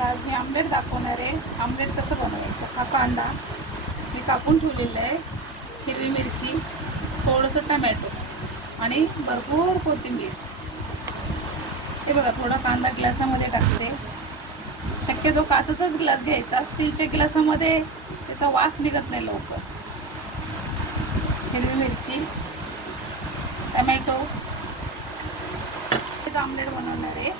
बघा, आज मी आमलेट दाखवणार आहे. आमलेट कसं बनवायचं. हा कांदा मी कापून ठेवलेला आहे, हिरवी मिरची, थोडंसं टमॅटो आणि भरपूर कोथिंबीर. हे बघा, थोडा कांदा ग्लासामध्ये टाकते. शक्यतो काचेचाच ग्लास घ्यायचा, स्टीलच्या ग्लासामध्ये त्याचा वास निघत नाही लवकर. हिरवी मिरची, टमॅटो, हेच आमलेट बनवणार आहे.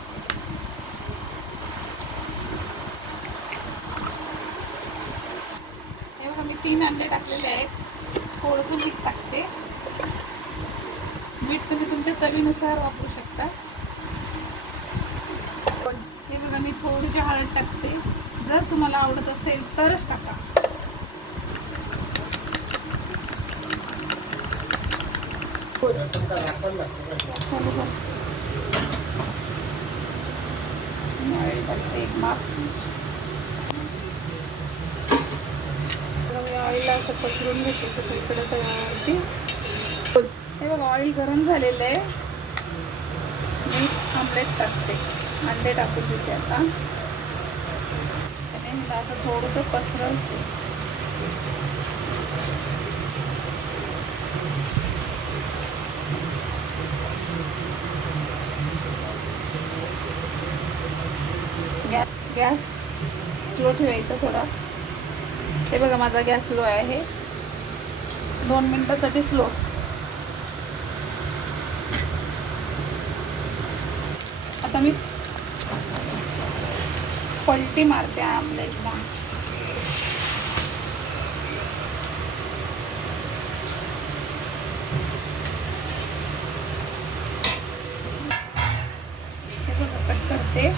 हे बघा, मी 3 अंडे टाकलेले आहेत. थोडंसं मीठ टाकते. मीठ तुम्ही तुमच्या चवीनुसार वापरू शकता. हे बघा, मी थोडीशी हळद टाकते. जर तुम्हाला आवडत असेल तरच टाका. एक माप ऑइल असं पसरून घेते सगळीकडे तव्यावरती. हे बघा, ऑइल गरम झालेलं आहे. मी आमलेट टाकते. अंडे टाकून देते आता. त्याने मला असं थोडंसं पसरवते. गॅस स्लो ठेवायचा थोडा. हे बघा, माझा गॅस स्लो आहे. 2 मिनिटासाठी स्लो. आता मी पलटी मारते आमलेटला. हे बघा, कट करते.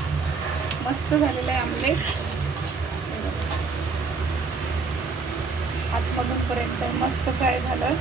मस्त झालेलं आहे आमलेट. आतमधूनपर्यंत मस्त फ्राय झालं.